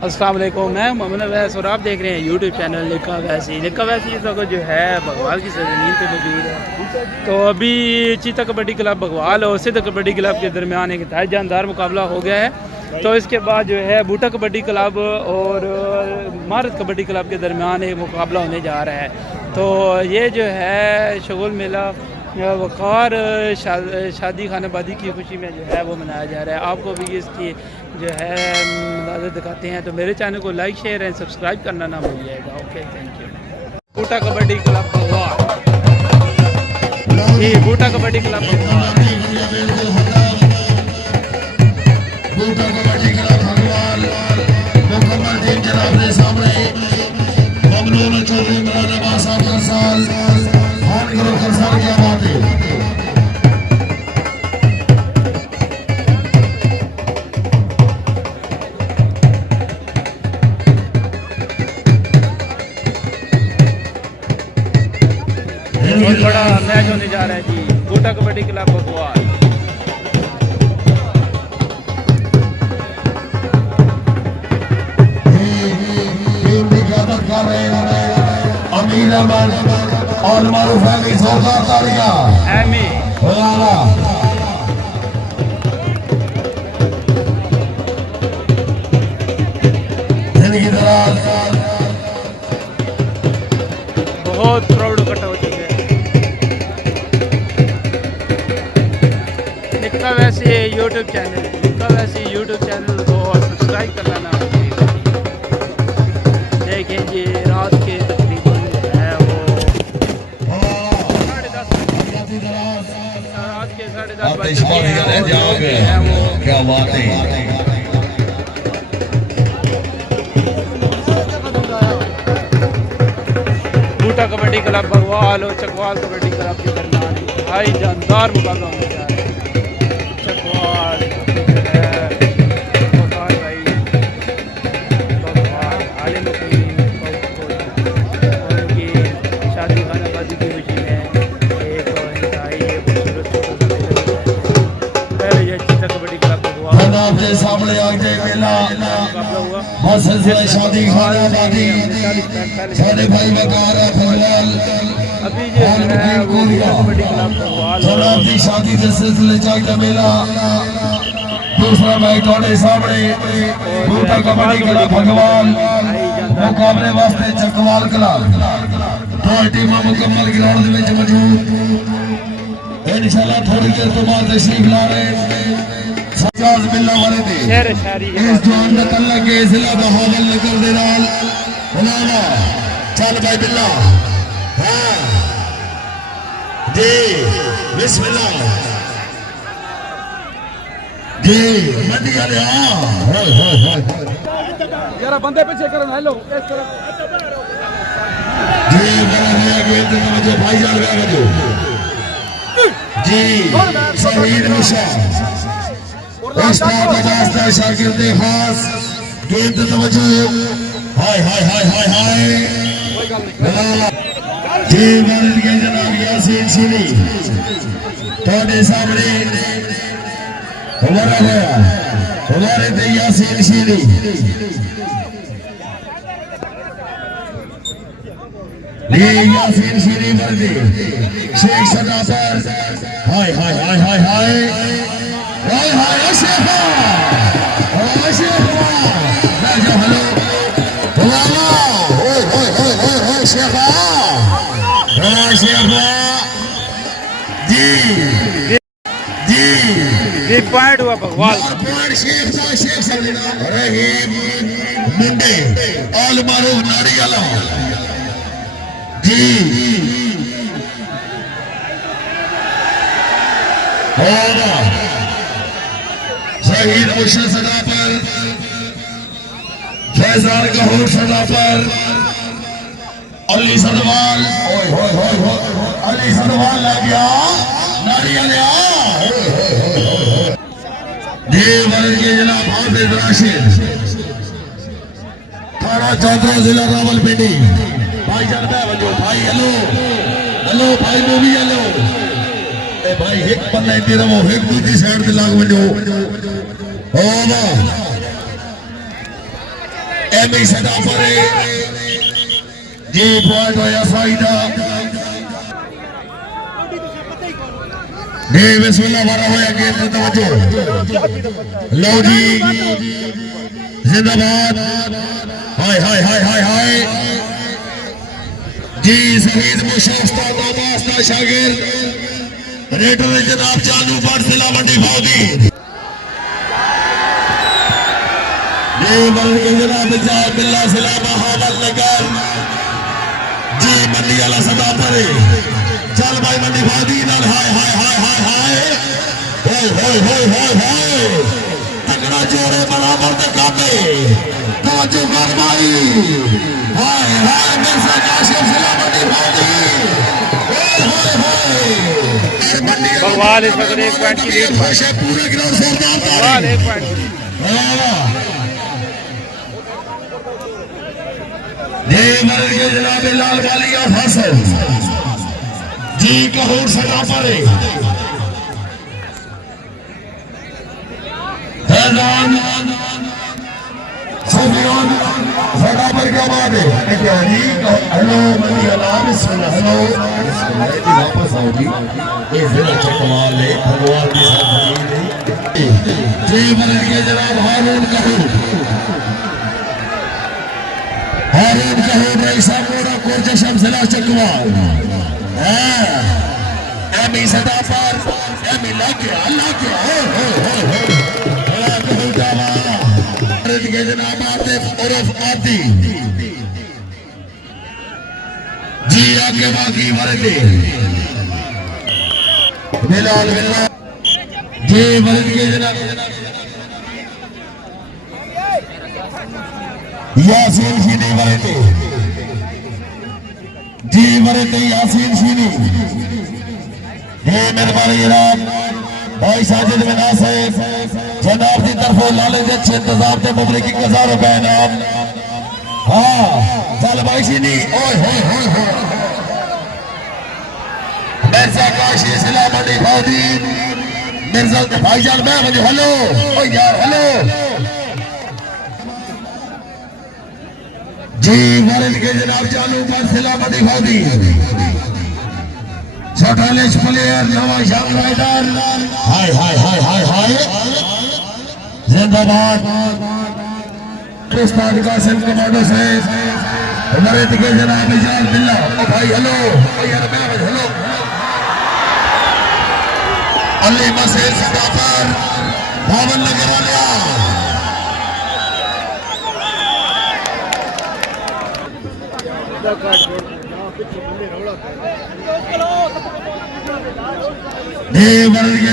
अस्सलाम वालेकुम, मैं मोहम्मद अवैस और आप देख रहे हैं यूट्यूब चैनल लिखा वैसी इस वक्त जो है भगवाल की ज़मीन पे मौजूद है। तो अभी चीता कबड्डी क्लब भगवाल और सिद्ध कबड्डी क्लब के दरमियान एक इंतहाई जानदार मुकाबला हो गया है। तो इसके बाद जो है बूटा कबड्डी क्लब और मारत कबड्डी क्लब के दरमियान एक मुकाबला होने जा रहा है। तो ये जो है शगुल मेला वक़ार शादी खानाबादी की खुशी में जो है वो मनाया जा रहा है। आपको भी इसकी जो है नज़र दिखाते हैं। तो मेरे चैनल को लाइक शेयर एंड सब्सक्राइब करना ना भूलिएगा। Okay, thank you. Boota kabaddi club Bhagwal, ये बूटा कबड्डी क्लब भगवाल, बूटा कबड्डी क्लब भगवाल मुकम्मल टीम जनाब के सामने ममनून चौधरी इमरान अब्बास साहब करसाल खान करो करसाल की बात है। बहुत बड़ा मैच होने जा रहा है जी, बूटा कबड्डी क्लब भगवाल। अमीर अहमद और मारूफ अली जोरदार तालियां जिंदगी दराज बहुत प्राउड इकट्ठा हो चुके हैं। लिखा वैसे यूट्यूब चैनल को सब्सक्राइब करना ना भूलिएगा। देखें जी रात के तकरीबन जो है वो 10:30 रात के 10:30 बजे हैं वो। क्या बात है। बूटा कबड्डी क्लब भगवाल और चकवाल कबड्डी क्लब के दरमियान भाई जानदार मुकाबला होने जा रहा है। चकवाल उनकी शादी खानाबादी की खुशी में एक पहले चीता कबड्डी क्लब भगवाल सामने आगे मेला मुकाबला हुआ। बस शादी खानाबादी सारे भाई वकार भगवाल अभी जो है वो कबड्डी क्लब भगवाल जनाब की शादी के सिलसिले चाहिए मेला। दूसरा मैच थोड़े सामने बूटा कबड्डी क्लब भगवाल मुकाबले वास्ते चकवाल क्लब दो टीमां मुकम्मल ग्राउंड में मौजूद। इंशाल्लाह थोड़ी देर तो बाद तशरीफ ला रहे सजाज बिल्ला वाले दे इस जोन दा तल्ला के जिला बहावल नगर दे नाल बनावा चल भाई बिल्ला हां जी बिस्मिल्लाह जी मदी वाले हां यार बंदे पीछे करन हेलो इस तरफ जी बड़ा है गेल तो जो भाई जान गया जो जी शहीद मुशा उस्ताद वास्ता शागिर्द खास गेंद तवज्जो हाय हाय हाय हाय हाय जी वालिद के जनाब यासीन सीनी थोड़े सामने हमारे ते यासीन सीनी ले यासीन सीनी वर्दी शेख सदाफर हाय हाय हाय हाय हाय हाय हाय शेखा हाय शेखा राजा हेलो वाला ओए ओए ओए ओए ओए शेखा हाय शेखा जी जी ये पॉइंट हुआ भगवाल पॉइंट शेख साहब रहीम मुंडे ऑल मारूफ नारियाला जी और शहीद मुर्शिद सदा पर फैजान गहूर सदा पर अली सदवाल अली सदवाल लग गया नारिया ने ये वर्ग के जनाब हाफिज राशिद थाना चौधरा जिला रावलपिंडी भाई जानता है भाई हेलो हेलो भाई मूवी हेलो भाई एक बंदा तेरा वो एक दूसरी साइड पे लाग वजो ओ वाह एमी सदा परे जी पॉइंट होया फायदा जी बिस्मिल्लाह मारा होया गेम पे तवज्जो लो जी जिंदाबाद हाय हाय हाय हाय हाय जी शहीद मुशफ्ता दामास्ता शागिर रेडर जनाब चालू पर जिला मंडी भावदी जी बल्कि के जनाब जाए बिल्ला जिला महावत नगर जी मंडी वाला सदा परे चल भाई मंडी भावदी नाल हाय हाय हाय हाय हाय होय होय होय होय होय तगड़ा जोड़े बराबर दे काबे तवज्जो कर भाई हाय हाय मिर्जा काशिफ जिला मंडी भावदी होय होय होय भगवान इस वक्त 1 पॉइंट की लीड पर पूरे ग्राउंड से भगवान 1 पॉइंट ये मर के जनाब लाल वालिया फसल जी कहूर सदा परे हैरान सुफियान सदा पर क्या बात है क्या जी हेलो मनी अलाम बिस्मिल्लाह हेलो बिस्मिल्लाह जी वापस आओ जी ये जिला चकवाल है भगवान की साथ जी मर के जनाब हारून कहूर रईसा मोड़ा कोरजा शमसला चकवाल एमी सदा पर एमी लाके अल्लाह के हो बड़ा कहूटावा मर्द के जनाब आते उर्फ आती जी आगे बाकी मर्दे बिलाल बिल्ला जी मर्द के जनाब यासीन शीनी मरते जी मरते यासीन शीनी हे मेहरबानी जनाब भाई साजिद बिन आसिफ जनाब की तरफ लाले के अच्छे इंतजाम से मुबलिक 1000 रुपए इनाम हाँ चल भाई शीनी ओए होए होए होए मिर्जा काशी जिला मंडी भावदी मिर्जा भाईजान मैं मुझे हेलो ओ यार हेलो जी मरद के जनाब चालू पर जिला मंडी भावदी छोटालेश प्लेयर नवा शाम राइडर हाय हाय हाय हाय हाय जिंदाबाद उस्ताद कासिम कमांडो से मरद के जनाब इजाज बिल्ला ओ भाई हेलो ओ यार मैं हेलो अली मसीह सदा पर भावन नगर वाले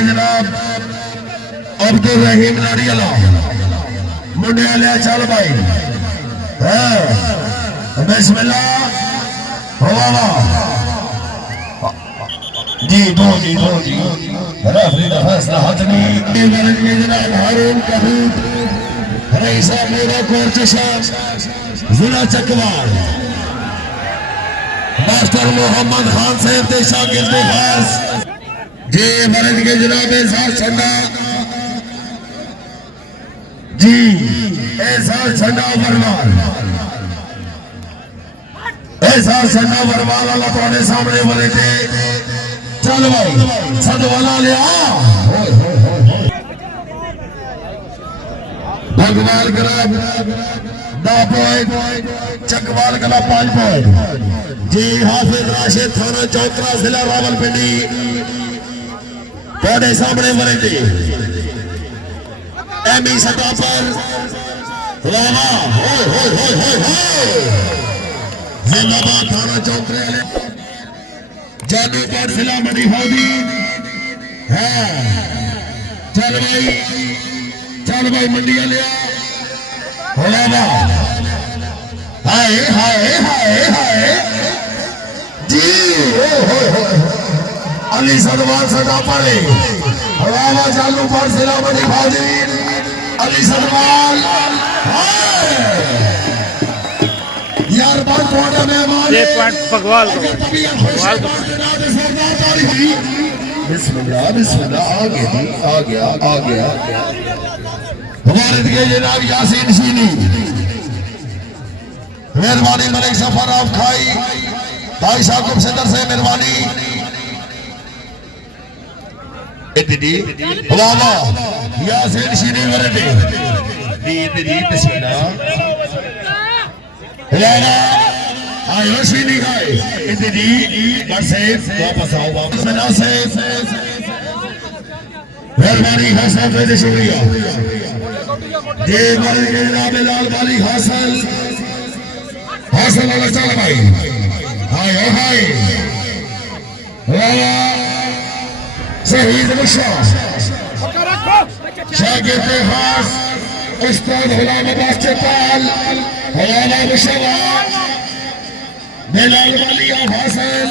जनाब अब्दुल रहीम नारियला मुंडे वाले चल भाई बिस्मिल्लाह जी दो रेफरी का फैसला हतमी जनाब हारून कहूर रईसा मेरा कोरचशा जिला चकवाल मास्टर मोहम्मद खान साहब के शागिर्द खास जी मरद के जनाब एहसास छंडा जी एहसास छंडा बरवाल एहसास छंडा बरवाल अल्लाह तुम्हारे सामने बने थे चल भाई सद वाला लिया Bhagwan club 9 point Chakwal club 5 point जी हाफिज राशिद थाना चौकरा जिला रावलपिंडी थोड़े सामने मरेंगे एमी सदा पर जिंदाबाद थाना चौकरे जादू पर जिला मंडी भावदी है चल भाई मंडी लिया हाय हाय हाय हाय जी अली सदवार सदा पड़े हवावा चालू पर जिला मंडी भावदी अली सदवार यार बात थोड़ा मेहमान ये पॉइंट भगवान को बिस्मिल्लाह बिस्मिल्लाह आ गया हमारे दिए जनाब यासीन शीनी मेहरबानी मलिक सफर आप खाई भाई साहब को सिंदर से मेहरबानी इतनी वाह वाह यासीन शीरी वरदे इतनी बिस्मिल्लाह लाला आयो शीरी खाए इतनी बस वापस आओ वापस ना से मेहरबानी हसन से शुक्रिया ये वाली के जनाब लाल वाली हासिल हासिल वाला चल भाई हाय हाय वाला शहीद मुशा शागिर्द खास उस्ताद गुलाम अब्बास चपाल हवाला मुशवा बेलाल वाली हासिल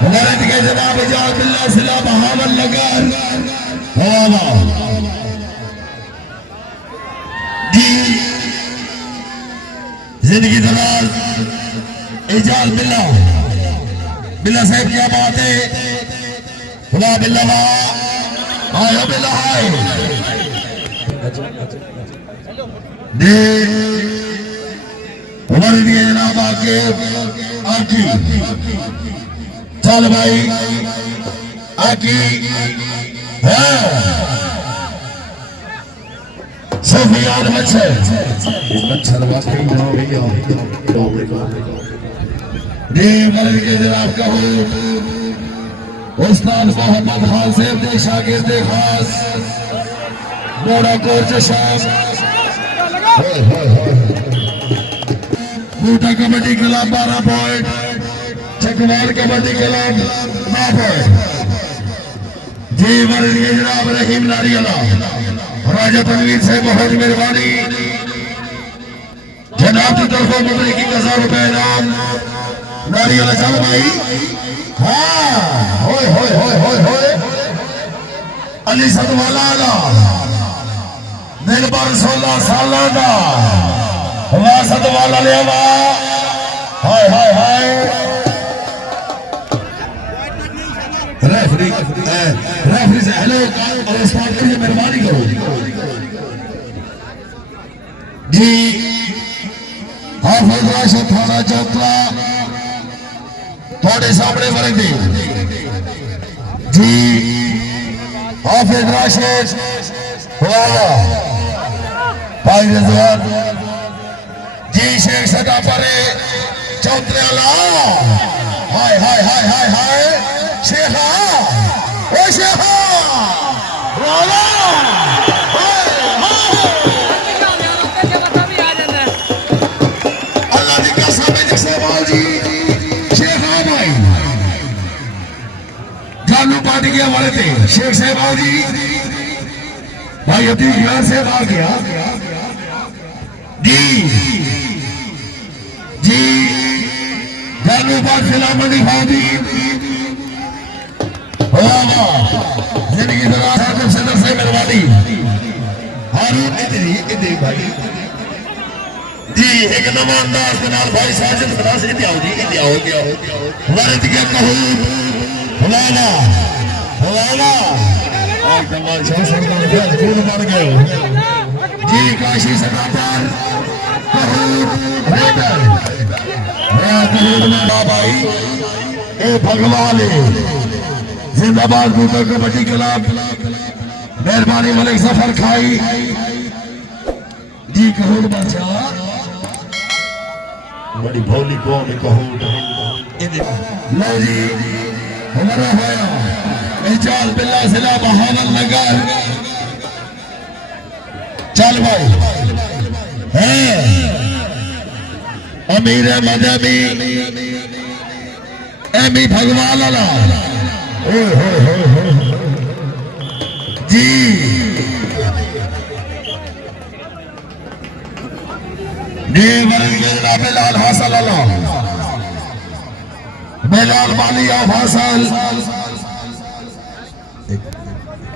हमारे दिखे जनाब इजाज बिल्ला सिला बहावल लगर हवाला जी जिंदगी दराज इजाज बिल्ला बिल्ला साहब क्या बात है खुदा बिल्ला आयो बिल्ला हाय दे हमारे दिए जनाब आके आकी चल भाई आकी है सफियान मच्छर वाकई ये मर्द के जनाब कहो उस्ताद मोहम्मद खान साहब दे शागिर्द खास मोड़ा कोर चशाम Boota kabaddi club 12 point Chakwal kabaddi club 9 point जी मर्द के जनाब रहीम नारियला राजा तनवीर से बहुत मेहरबानी जनाब की तरफ मुद्रे की 1000 रुपए इनाम नारियल चल भाई हाँ होए होए होए होए होए अली सदवाला दा दिल पर 16 साल दा वाह सदवाला ले वाह हाय हाय हाय रेफरी से हेलो और उस्ताद के लिए मेहरबानी करो जी हाफिज राशिद थाना चौकला थोड़े सामने वर्ग दे जी हाफिज राशिद भाई रिजवान जी शेख सदा परे चौतरेला हाय हाय हाय हाय हाय शेखा ओ शेखा वाला अल्लाह की कसम है जैसे बाजी शेखा भाई जानू पार्टी के हमारे थे शेख साहब जी भाई अभी यार से आ गया जी जी जानू पार्टी फिलहाल मंडी भाजी जिंदगी दराज सदर से मेहरबानी हारून इतनी भाई जी एक नवा अंदाज के नाल भाई साजिद खलास इते आओ जी इते आओ वरद के कहूं हुलाला हुलाला एकदम शाह सरदार फूल बन गए जी काशी सरदार कहूं रेडर भाई ए भगवान जिंदाबाद बूटा कबड्डी क्लब मेहरबानी मलिक सफर खाई जी कहोड़ बादशाह बड़ी भोली कौम कहोड़ लो जी हमारा होया इजाज बिल्ला जिला बहावल नगर चल भाई है अमीर मदमी एमी भगवान लाला जी बेलाल हासल बेलाल वाली हासल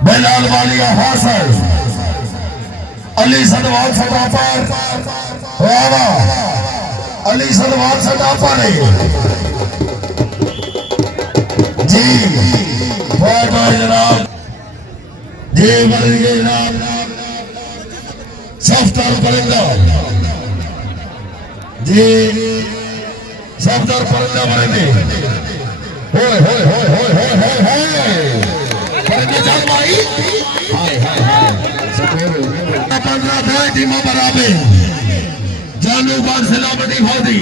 बेलाल वाली हासल अली सदवाल सदा पर अली सदवाल सदा पर जी बहुत जनाब जी वर्ग जनाब सफ्तार परिंदा जी सफदर परिंदा मरे थे होए होए होए होए होए होए होए परिंदा जान भाई हाय हाय हाय सकोरो 15 था टीम बराबर जानू बार सलामती भादी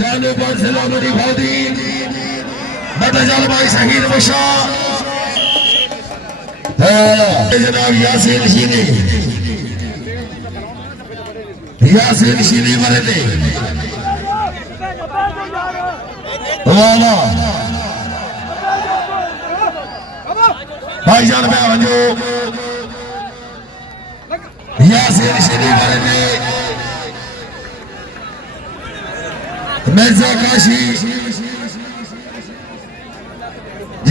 जानू बार सलामती भादी बता जाल भाई शहीद मुशा जनाब यासीन शीनी मरे थे भाईजान में वञो यासीन शीनी मरे थे मिर्जा काशी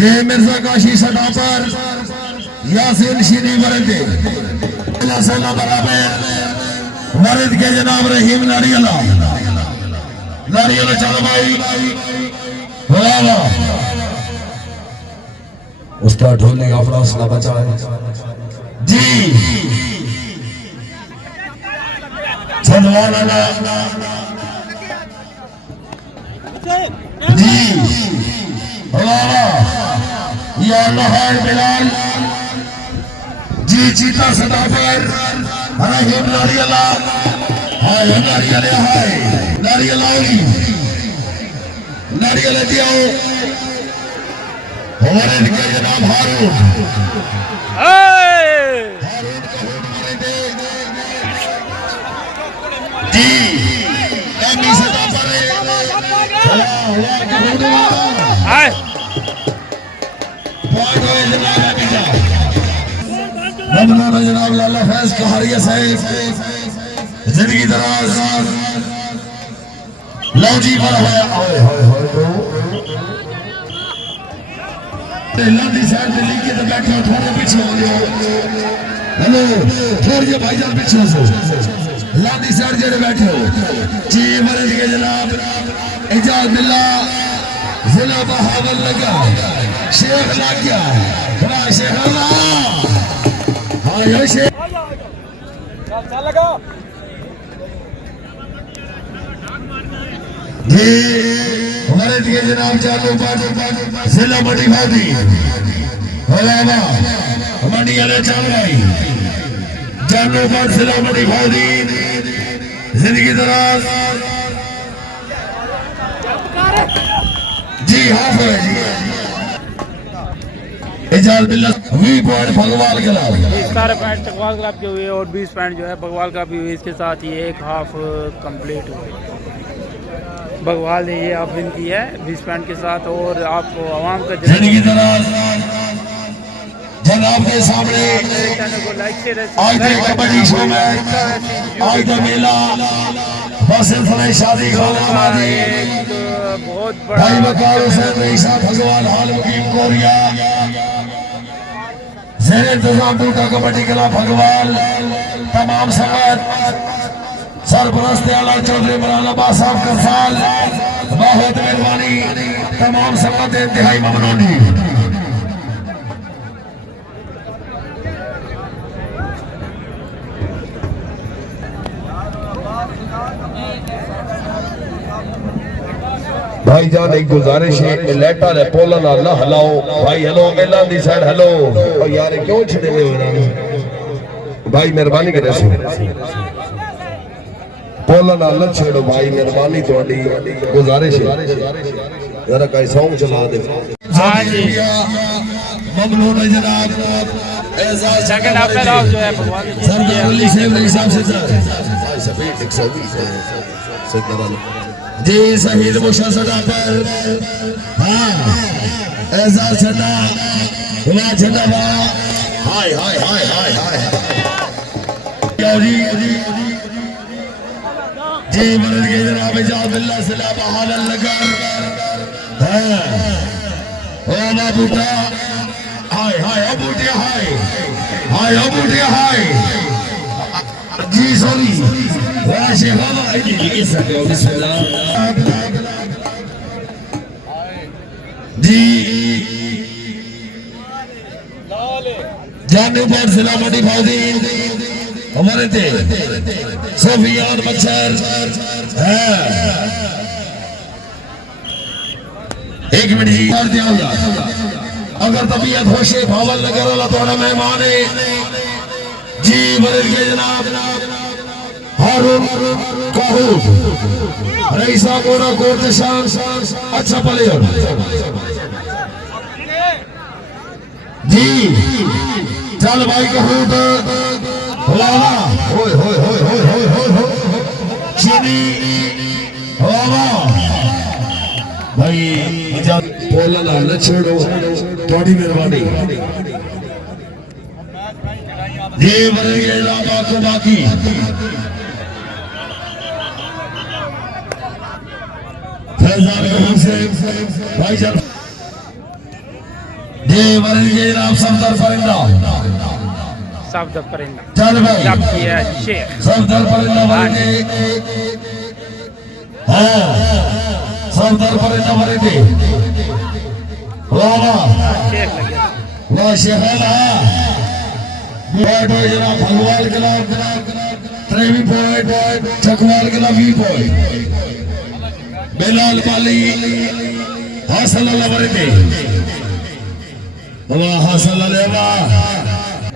ये मिर्जा काशी सदा पर यासीन शीनी मरे थे बराबर मर्द के जनाब रहीम नारियला चल भाई उसका ढोलने का अपना हौसला बचाए जी सनवाला जी या अल्लाह बिलाल जी चीता सदा पर रहीम नारियला हाय नारियल हाय नारियल आओगी नारियल दियो हमारे के जनाब हारून हारून का होठ मारे दे जी एमी सदा पर अल्लाह का होठ हाय बहुत है जनाब अमीजा रमजान जनाब लाला फैज कहारिया साहिब जिंदगी दराज लो जी बड़ा है ओए होए होए लादी साइड पे लिख के तो बैठे हो थोड़े पीछे हो जाओ हेलो थोड़े जे भाईजान पीछे हो लादी साइड जेड़े बैठे हो जी मर्द के जनाब इजाज बिल्ला जिला बहावल लगा शेख लग गया वाह शेख अल्लाह हां ये शेख चल लगा जी हमारे दिए जनाब चालू जिला बड़ी भादी हमारी अरे चल भाई चालू जिला बड़ी भादी जिंदगी दराज जी हाँ जी Ijaz Billa 20 point Bhagwal club 17 point Chakwal club के हुए और 20 पॉइंट जो है भगवाल का भी हुए। इसके साथ ही एक हाफ कंप्लीट हुई। भगवाल ने ये हाफ विन की है 20 पॉइंट के साथ। और आपको आवाम का जनाब के सामने चैनल को लाइक शेयर आज कबड्डी शो में आज का मेला सिलसिले शादी बहुत बड़ा भाई वकार हुसैन रईसा भगवान हाल मुकीम कोरिया ज़ेर इंतजाम बूटा कबड्डी क्लब भगवान तमाम संगत सरपरस्त आला चौधरी मौलाना बासाफ करसाल बहुत मेहरबानी तमाम संगत इंतहाई ममनूनी भाई जान एक गुजारिश है लेटा ने पोला ना ना हलाओ भाई हेलो मेला दी साइड हेलो ओ यार क्यों छड़े हो ना भाई मेहरबानी करे सो पोला ना न छेड़ो भाई मेहरबानी तोड़ी गुजारिश है जरा कोई सॉन्ग चला दे हां जी ममनून जनाब एजाज सेकंड हाफ का जो है भगवान सरदार अली साहब हिसाब से भाई सभी 120 सरदार जी शहीद मुशा सदा पर हाँ ऐसा छटा हुआ छटा हाय हाय हाय हाय हाय जी मर्द के जनाब इजाज बिल्ला सिला बहाल लगा हाँ ओ ना बूटा हाय हाय ओ बूटे हाय हाय ओ बूटे हाय जी सॉरी वाशे बाबा इधर किस सकते हो बिस्मिल्लाह जी जानू पर जिला मंडी फाउदी हमारे थे सोफियान मच्छर एक मिनट जी कर दिया अगर तबीयत होशे भावल नगर वाला थोड़ा मेहमान है जी बदल के जनाब हारून काहू रईसा गोरा कोर्टशान अच्छा प्लेयर जी चल भाई कहूट वाला होय होय होय होय होय होय होय चीनी वाला भाई बोलना न छोड़ो थोड़ी मेहरबानी ये बनेंगे इलाका को बाकी फैजान कहूं से भाई चल ये बनेंगे इलाका सफदर परिंदा सफदर परिंदा चल भाई जब किया शेख सफदर परिंदा बनेंगे हाँ सफदर परिंदा बनेंगे वाह शेख लगे वाह शेखाना जनाब भगवान क्लब ट्रेवी पॉइंट चकवाल क्लब वी पॉइंट बेलाल पाली हासिल बरते वाह हासिल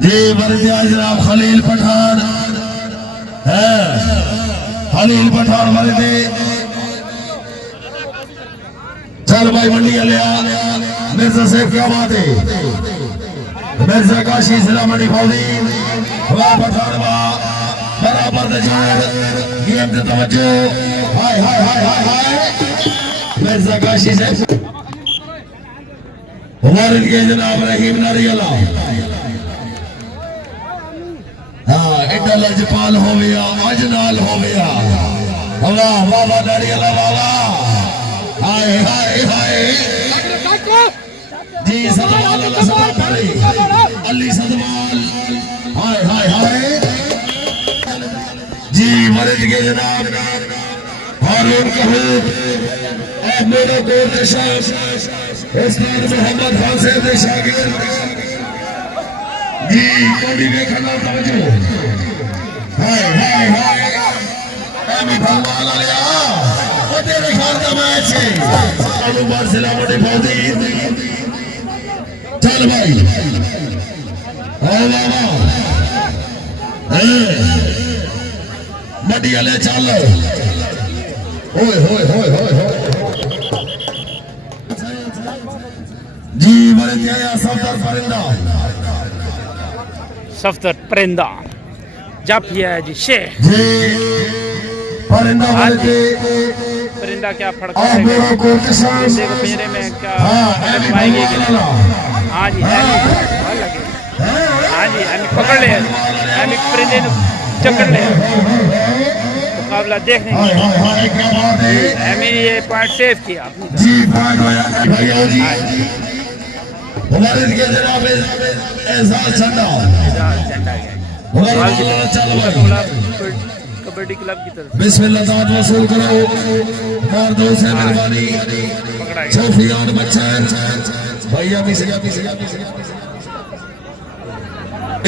जी बरते जनाब खलील पठान है खलील पठान बरते चल भाई मंडी लिया मिर्जा साहब क्या बात है मिर्जा काशी जिला मंडी फाउदी वाह पठानवा बराबर दे जोर गेम दे तवज्जो हाय हाय हाय हाय हाय मिर्जा काशी से हमारे के जनाब रहीम नारियला हां एडा लजपाल हो गया अजनाल हो गया वाह वाह वाह नारियला वाह हाय हाय हाय जी सदवाल सदवाल पड़े अली सदवाल हाय हाय हाय जी मर्द के जनाब हारून कहूत अहमद कोट शाह उस्ताद मोहम्मद खान साहब दे शागिर्द जी कोडी देखना तवज्जो हाय हाय हाय एमी भगवान आलिया ओ तेरे घर का मैच है अबू बारसिला मोटे फौजी चल भाई मडी वाले चल होय होय होय होय जी बरत गया सफदर परिंदा सफदर परिंदा जब किया है जी शेख जी परिंदा बरते परिंदा क्या फड़का है देखो पिंजरे में क्या पाएंगे कि नहीं हाँ जी हाँ जी हम पकड़ ले हम परिंदे चकड़ ले मुकाबला देख लेंगे हमें ये पॉइंट सेव किया जी पॉइंट भैया जी हमारे के जनाब एहसास झंडा कबड्डी क्लब की तरफ बिस्मिल्लाह दाद वसूल करो मार दो से मेहरबानी सोफियान बच्चन भैया भी सजा भी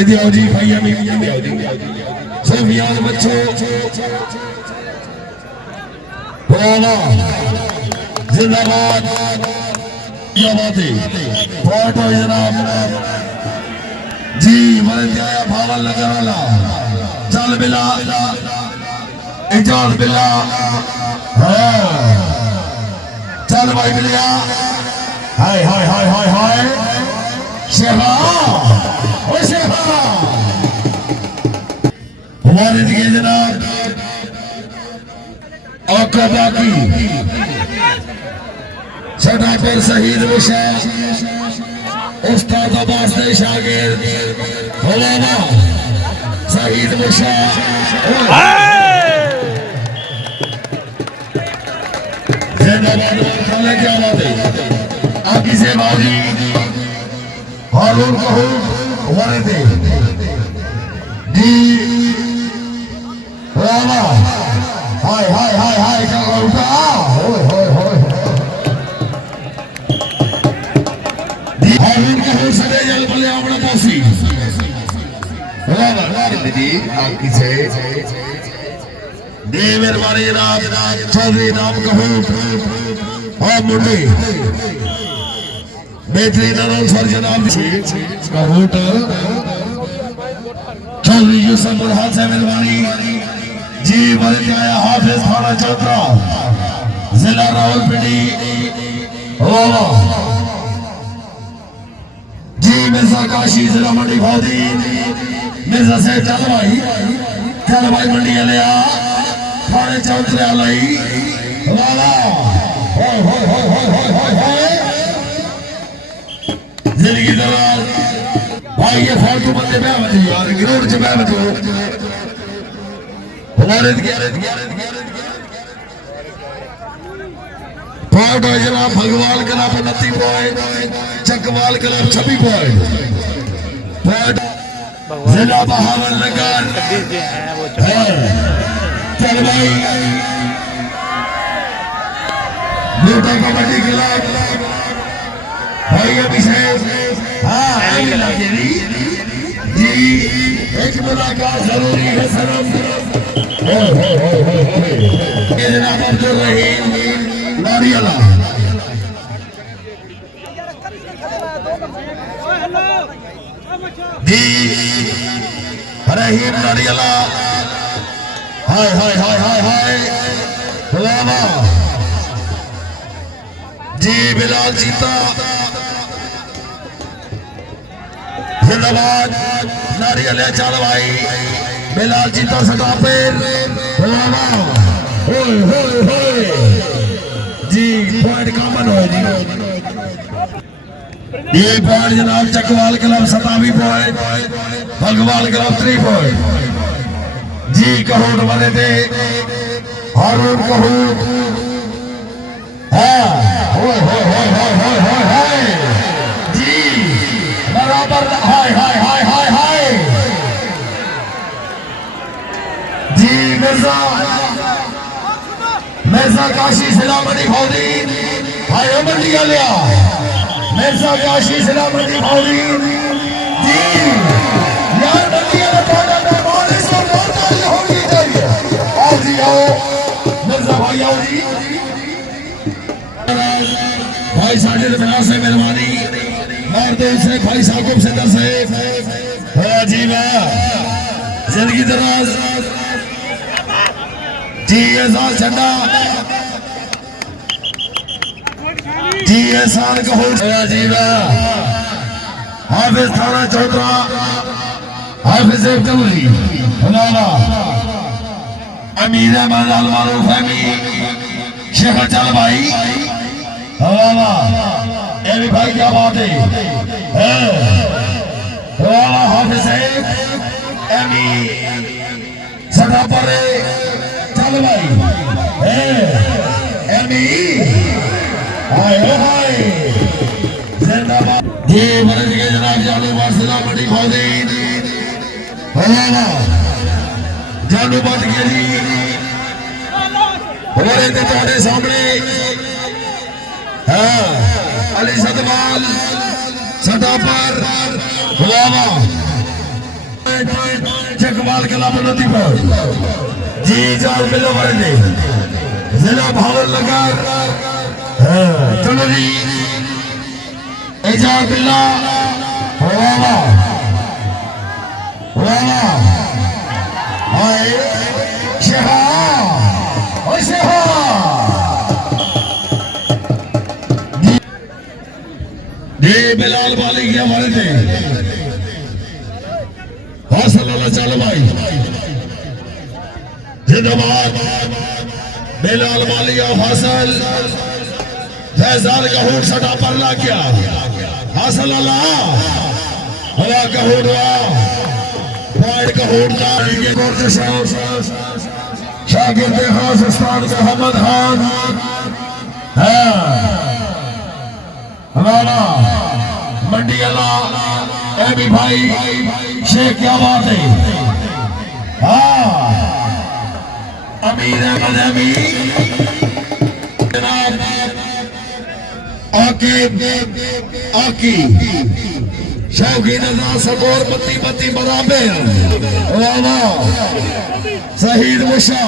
इधर आओ जी भैया भी सोफियान बच्चों वाला जिंदाबाद क्या बात है बहुत हो जनाब जी मरद आया भावल नगर वाला चल बिला इजाज बिला चल भाई बिलिया हाय हाय हाय हाय हाय शेखा ओ शेखा हमारे दिए जनाब आका बाकी छठा पर शहीद मुशा उस्ताद अब्बास ने शागिर्द हवाला शहीद मुशा जिंदाबाद क्या बात है आगे से बाजी हारून कहूँ वरदे जी रामा हाय हाय हाय हाय क्या उठा होय होय होय हारून कहूँ सदे जल भले अपना पासी सी जी आपकी से दे मेहरबानी जनाब चौधरी नाम कपूर और मुंडे बेहतरीन अनाउंसर जनाब कबूट चौधरी यूसुफ बुरहान से मेहरबानी जी बरत आया हाफिज थाना चौधरा जिला रावलपिंडी जी मिर्जा काशी जिला मंडी भौदी मिर्जा से चल भाई मंडी लिया थाने चौधरी लाई वाला जिंदगी दौरान भाई ये फालतू बंदे मैं बचे यार गिरोड़ च मैं बचो हमारे पॉइंट है जनाब Bhagwan club 29 point Chakwal club 26 point जिला बहावल नगर चल भाई बेटा कबड्डी क्लब भाई अभिषेक हाँ जी एक मुलाकात जरूरी है सनम ये जनाब अब्दुल रहीम नारियला जी रहीम नारियला हाय हाय हाय हाय हाय वाह जी बिलाल जीता जिंदाबाद नारियल चाल भाई बिलाल जीता सटापेर जी पॉइंट कॉमन हो जी ये पॉइंट जनाब Chakwal club 27 point Bhagwal club 3 point जी करोड़ वाले थे हारून करोड़ हाँ जी बराबर हाय हाय हाय हाय हाय जी मिर्जा काशी जिला मंडी भौदी हाय मंडी लिया मिर्जा काशी जिला मंडी भौदी जी यार मंडी में पौधा में बारिश और बारिश होनी चाहिए आओ जी आओ मिर्जा भाई आओ जी भाई साढ़े दरबार से मेहरबानी मारदेव से भाई साकुब से दर से जी वाह जिंदगी दराज जी एहसान झंडा जी एहसान कहो जी वाह हाफिज थाना चौधरा हाफिज कबूली हलाला अमीर अहमद अलवारो फहमी शेख चल भाई हवाला ये भी भाई क्या बात है हवाला हाफिज एमी सदा पर चल भाई एमी हाय हाय जिंदाबाद ये बरस के जनाब जानो वासिला मंडी भौदी हवाला जानो बात के लिए हमारे तुम्हारे सामने अली सदवाल सदा पर हुआवा चकवाल क्लब 29 पर जी जाल मिलो वाले जिला भावल नगर चलो जी एजाज बिल्ला हुआवा हुआवा हाय शेहा ओए शेहा ये बिलाल वाली की हमारे थे हासिल चल भाई जिंदाबाद बिलाल वाली हासिल फैजान का होट सटा पर ला क्या हासिल हवा का होट पॉइंट का होट शागिर्द खास उस्ताद मोहम्मद खान हमारा मंडी भी भाई शेख क्या बात है हाँ अमीर अहमद अमी जनाब आकी शौकीन अज़ा सकोर बत्ती बत्ती बराबर वाह वाह शहीद मुशा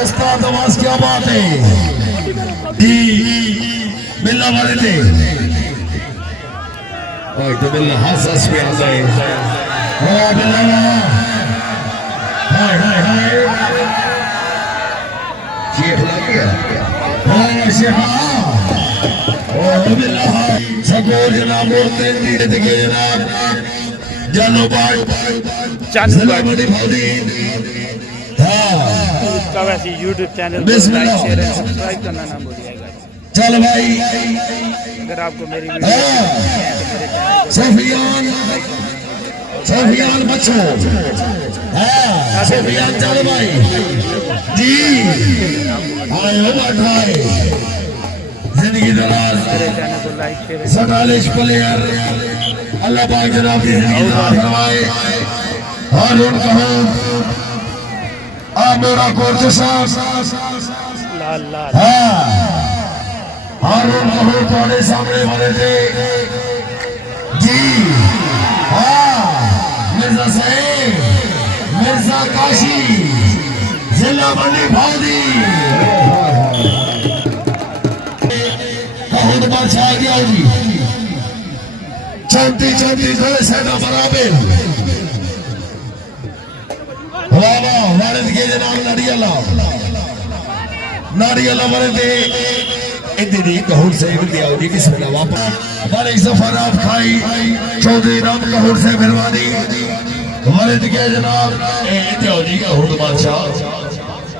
उस्ताद नवाज क्या बात है जी मिलना वाले थे ओए तो मिलना हंस पे आ गए वाह मिलना हाय हाय हाय शेख लग गया हाय शेख ओ मिलना सकोर जनाब बोलते हैं कि जनाब जानो बात चानू बड़ी भाई का वैसे YouTube चैनल को लाइक शेयर एंड सब्सक्राइब करना ना भूलिएगा। चल भाई अगर आपको मेरी वीडियो सफियान बच्चों सफियान चल भाई जी आयो बैठाए जिंदगी दराज मेरे चैनल को लाइक शेयर 47 प्लेयर अल्लाह पाक जनाब की जिंदगी दराज फरमाए और उनको आ मेरा कोच साहब लाल लाल और उनको थोड़े सामने वाले थे जी मिर्जा सईद मिर्जा काशी जिला मंडी भादी बहुत बादशाह गया जी चलती चलती थोड़े सेना बराबर वाह वाह वारिद के जनाब नारियल वाले थे इतनी कहूर से दिया जी बिस्मिल्लाह वापस वाले सफर आप खाई चौधरी राम कहूर से मेहरबानी वालिद के जनाब इतने जी कहूर बादशाह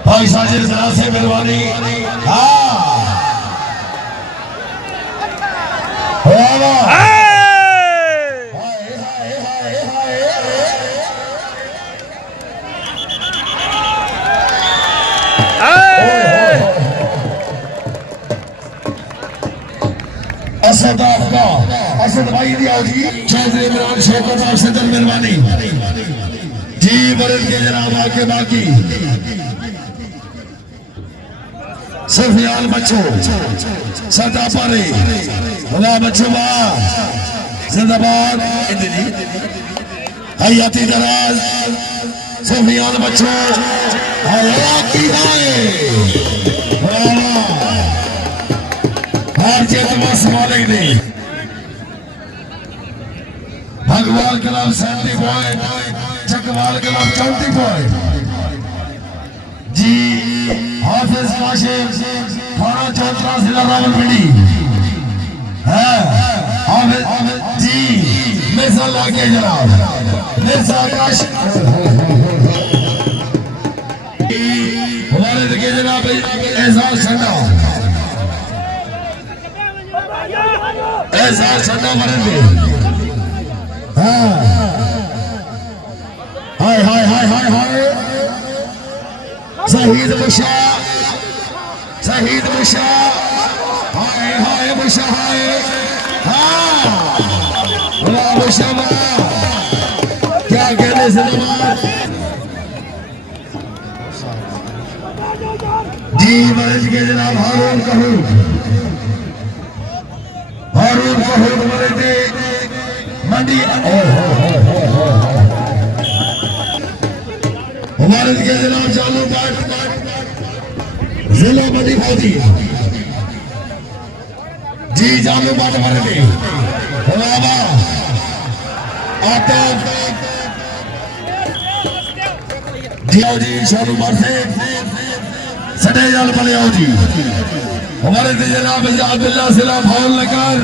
भाई साजिद जनाब से मेहरबानी हाँ वाह वाह असद आपका असद भाई दिया जी चौधरी इमरान शौकत आपसे दर मेहरबानी जी बरद के जनाब आके बाकी सफियाल बच्चों सदा पारे वाह बच्चों वाह जिंदाबाद हयाती दराज सफियाल बच्चों हयाती आए मालिक ने भगवान कलाम 70 पॉइंट चकवाल कलाम 34 पॉइंट जी हाफिज काशिफ थाना चौथरा जिला रावलपिंडी है हाफिज जी मिर्जा लाके जनाब मिर्जा काशिफ हमारे के जनाब एहसास ठंडा ऐसा ठंडा मरेंगे हाँ हाय हाय हाय हाय हाय शहीद मुशा हाय हाय मुशा हाय हाँ वाह मुशा क्या कहने से जी मरीज के जनाब हारून कहूर मरे थे मंडी हमारे के जनाब चालू बाट जिला मंडी भादी जी चालू बाट मरे थे आता जी चालू बाट से सटे जाल बने आओ जी हमारे थे जनाब अब्दुल्ला सिला फाउल लेकर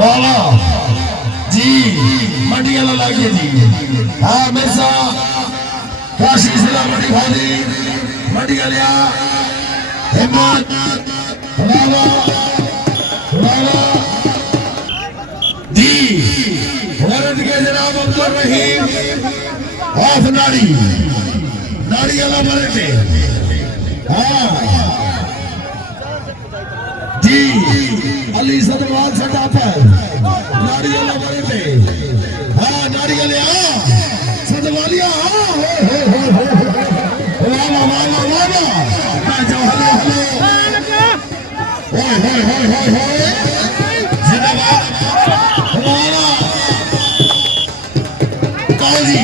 वाह जी मंडी वाला लागिए जी हाँ मिर्जा काशी जिला मंडी भादी मंडी वालिया हिम्मत जी हमारे के जनाब अब्दुल रहीम ऑफ नाड़ी वाला मरे थे हाँ जी अली सदवाल सटा पर नाड़ी वाला मरे थे हाँ नाड़ी वाले सदवालिया वाह वाह वाह वाह वाह होए होए होए होए होए जिंदाबाद हमारा काजी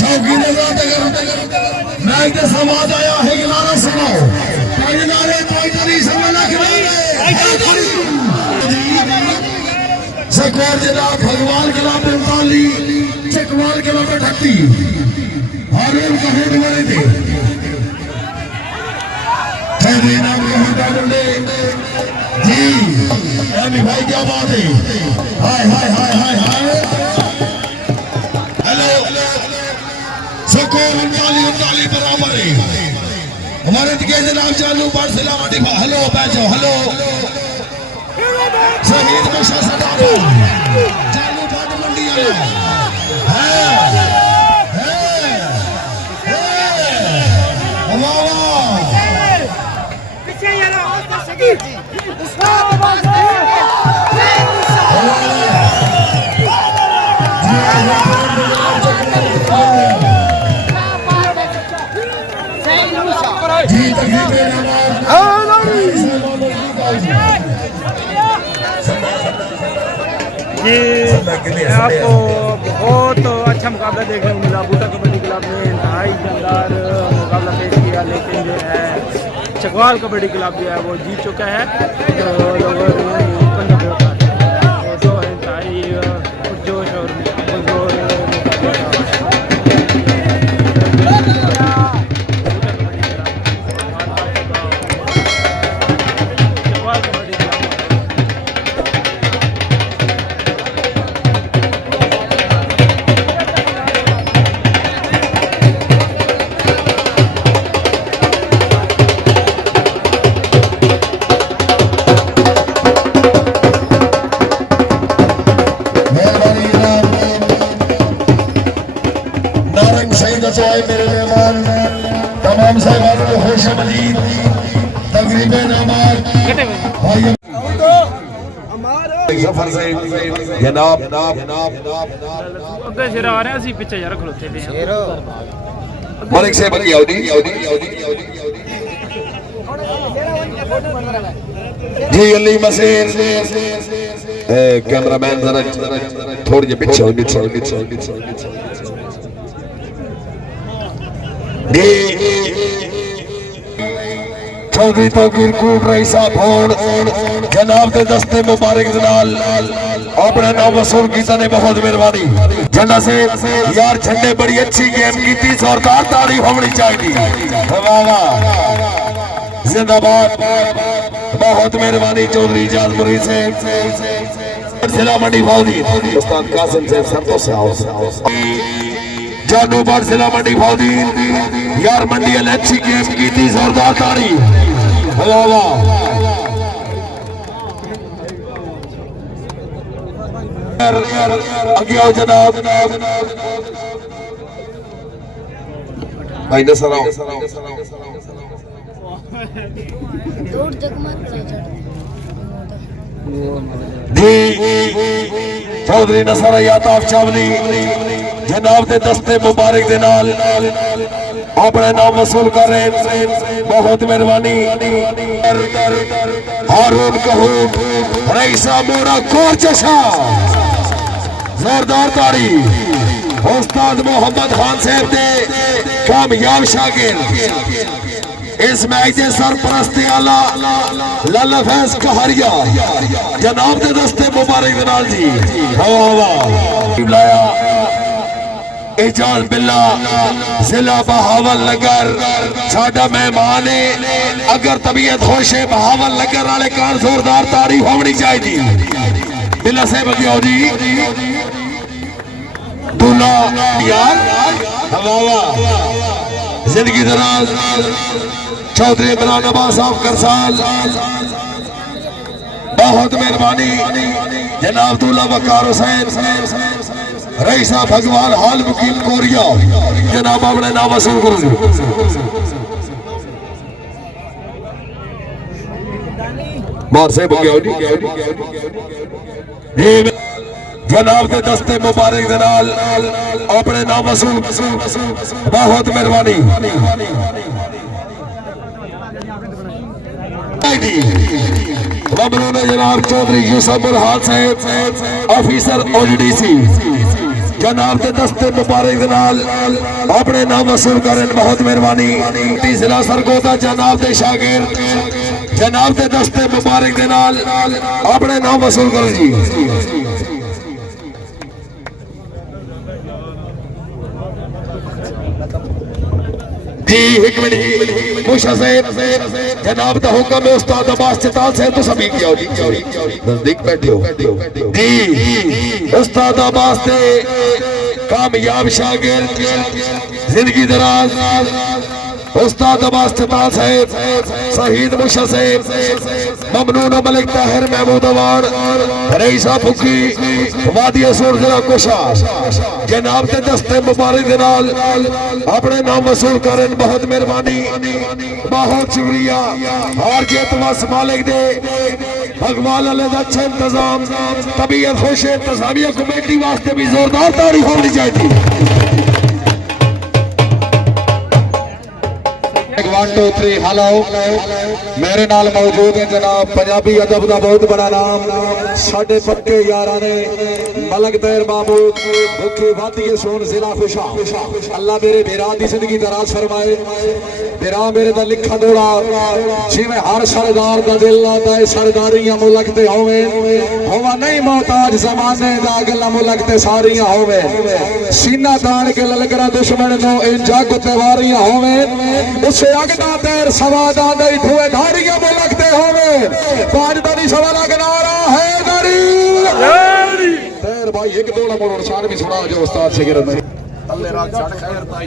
शौकीन मैं के समाज आया है कि नारा सुनाओ नारे कोई समझना कि सकवार जिला भगवान किला 45 चकवाल किला 38 हारून का हेड मारे थे खैरी नाम के होता बंदे जी एमी भाई क्या बात है हाय हाय हाय हाय हाय हेलो सकवार 39 बराबर है हमारे के जनाब चालू बारसिला माटी हेलो बैठो हेलो शहीद मुशा सदाबा चालू बाट मंडी है पीछे यार और शहीद जी तकरीबन जी आपको बहुत अच्छा मुकाबला देखने को मिला। बूटा कबड्डी क्लब ने इंतहाई शानदार मुकाबला पेश किया, लेकिन जो है चकवाल कबड्डी क्लब जो है वो जीत चुका है। तो लोगों जो इंतहाई पुरजोश और पुरजोर मेरे मेहमान तमाम साहिबानों को खुश आमदीद तकरीबन सफर से जनाब अगे सिर आ रहे हैं ਅਸੀਂ ਪਿੱਛੇ ਯਾਰ ਖਲੋਤੇ ਪਏ ਆ मलिक से बनी यादी जी अली मसीन कैमरामैन जरा थोड़ी जी पीछे चौधरी तौकीर कूट रही साहब होण जनाब के दस्ते मुबारक नाल अपना नाम वसूल किया ने बहुत मेहरबानी झंडा से यार झंडे बड़ी अच्छी गेम की थी जोरदार तारीफ होनी चाहिए वाह वाह जिंदाबाद बहुत मेहरबानी चौधरी जाजपुरी से जिला मंडी फौजी उस्ताद कासिम से सरतो से आओ जानूबाद जिला मंडी फौजी यार मंडी अच्छी गेम की थी जोरदार तारीफ वाह वाह आगे आओ जनाब भाई नसर आओ जी चौधरी नसर याताफ चावली जनाब के दस्ते मुबारक दे नाल अपने नाम वसूल कर रहे बहुत मेहरबानी हारून कहूब रईसा मोरा कोर चशा जोरदार ताड़ी उस्ताद मोहम्मद खान साहब दे कामयाब शागिर्द इस मैच के सरपरस्ती आला लाला फैज कहरिया जनाब दे दस्ते मुबारक नाल जी बुलाया इजाज बिल्ला जिला बहावल नगर साडा मेहमान है अगर तबीयत खुश है बहावल नगर वाले कार जोरदार तारीफ होनी चाहिए बिल्ला साहब अगे जी दूल्हा यार हवा जिंदगी दराज चौधरी इमरान अब्बास साहब करसाल बहुत मेहरबानी जनाब दूल्हा वकार हुसैन रईसा भगवान हाल मुकीम कोरिया जनाब अपने नाम वसूल करो बाहर से जनाब के दस्ते मुबारक दनाल अपने नाम वसूल बहुत मेहरबानी जाएगी। ममनून जनाब चौधरी यूसुफ बुरहान साहब ऑफिसर ODDC जनाब के दस्ते मुबारक दे नाल अपने नाम वसूल करें, बहुत मेहरबानी। जिला सरगोदा जनाब के शागिर्द जनाब के दस्ते मुबारक दे नाल अपने नाम वसूल करें जी। एक मिनट मुशा साहब जनाब का हुक्म है उस्ताद अब्बास चताल साहब तो सभी क्या नजदीक बैठे हो जी। उस्ताद अब्बास ने कामयाब शागिर्द जिंदगी दराज उस्ताद अब्बास चताल साहब शहीद मुशा साहब ममनून मलिक ताहिर महमूद अवान रईसा फुकी वादी सूर जिला कोशा जनाब के दस्ते मुबारक दे नाल अपने नाम वसूल करें, बहुत मेहरबानी, बहुत शुक्रिया। हार जीत बस मालिक दे भगवान अल्लाह दा अच्छा इंतजाम तबीयत खुश इंतजामिया कमेटी वास्ते भी जोरदार तारीफ होनी चाहिए। 1 2 3 हेलो मेरे नाल मौजूद है जनाब पंजाबी अदब का बहुत बड़ा नाम साडे पक्के यारा ने मलक दैर बाबू मुखी वादी सोन जिला खुशा। अल्लाह मेरे बेरा की जिंदगी दराज फरमाए। बेरा मेरे दा लिखा दौड़ा जिवें हर सरदार का दिल आता है सरदारियां मुलक ते होवे होवा नहीं मोहताज जमाने दा गल्ला मुलक ते सारियां होवे सीना तान के ललकरा दुश्मन नो इन जग ते वारियां होवे उसे अगदा तेर सवादा नहीं ठुए धारियां मुलक ते होवे पांच दानी सवाला गनारा है गरी तेर भाई एक दौड़ा मोड़ शान भी सुना जो उस्ताद शागिर्द में अल्लाह रात चढ़ खैर ताई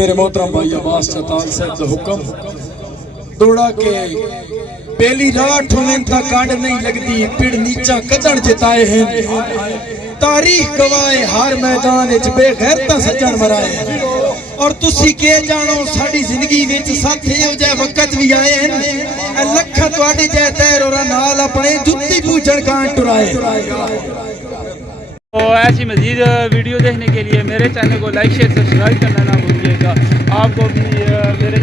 मेरे मोहतरम भाई अब्बास चताल साहब का हुक्म दौड़ा के पहली रात होने तक कांड नहीं लगती पिड़ नीचा कदन जिताए हैं तारीख गवाए हर मैदान च बेगैरता सज्जन मराए और तुसी के जानो साडी जिंदगी विच साथे हो जाए वक्त भी आए हैं लखा तुहाडे जै तैर और नाल अपने जुत्ती पूजन कांड टुराए। तो ऐसी मज़ीद वीडियो देखने के लिए मेरे चैनल को लाइक शेयर सब्सक्राइब करना ना भूलिएगा। आपको भी मेरे